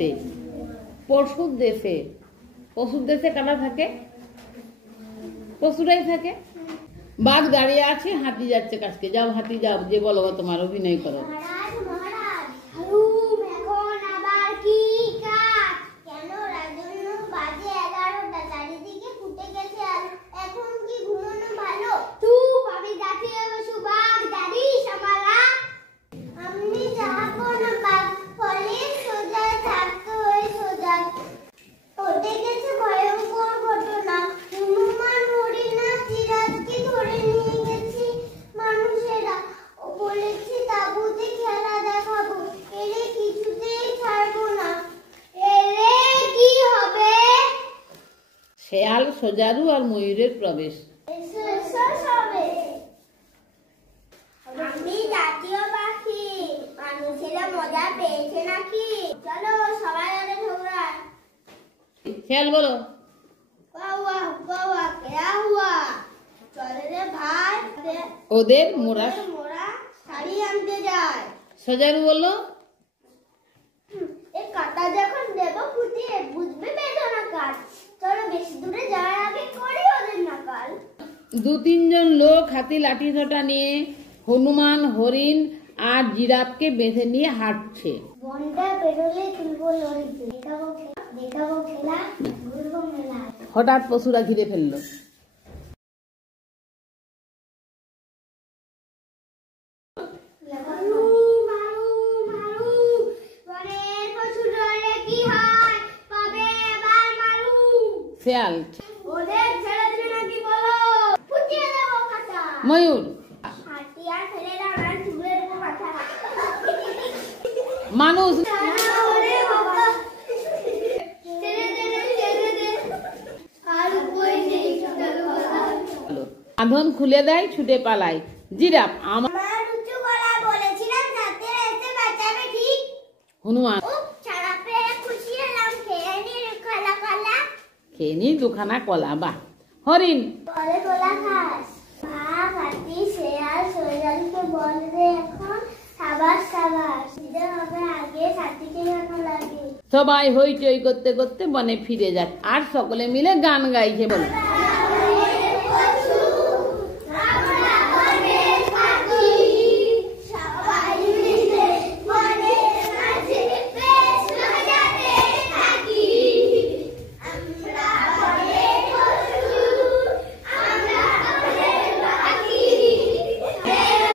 দেশে, পশুর দেশে। পশুর দেশে কারা থাকে? পশুরাই থাকে। বাঘ দাঁড়িয়ে আছে, হাতি যাচ্ছে কাছকে। যাও হাতি যাও, যে বলো তোমার অভিনয় করো। শেয়াল, সজারু আর ময়ূরের প্রবেশ। আমি জাতীয় পাখি, মানুষেরা মজা পেয়েছে নাকি? চলো সবাই আরে ঝগড়া। শেয়াল বলো, চলে রে ভাই, ওদের মোরা শাড়ি আনতে যায়। সজারু বললো, এই কাটা যখন দেব ফুটিয়ে বুঝবে বেদনা কার। চলো বেশি দূরে যাওয়ার আগে করি ওদের নাকাল। 2-3 লোক হাতি লাঠি ছোটা নিয়ে হনুমান, হরিণ আর জিরাফকে বেঁধে নিয়ে হাঁটছে। বনটা পেরোলে তুলবো লরিতে, দেখাবো খেলা, ঘুরবো মেলা। হঠাৎ পশুরা ঘিরে ফেললো। শেয়াল, ময়ূর, মানুষ, বাঁধন খুলে দেয়, ছুটে পালায়। জিরাফ, আমার হনুমান, খেয়ে নি 2খানা কলা। বাহ। হরিণ, সবাই হইচই করতে করতে বনে ফিরে যাক আর সকলে মিলে গান গাইছে। বলো।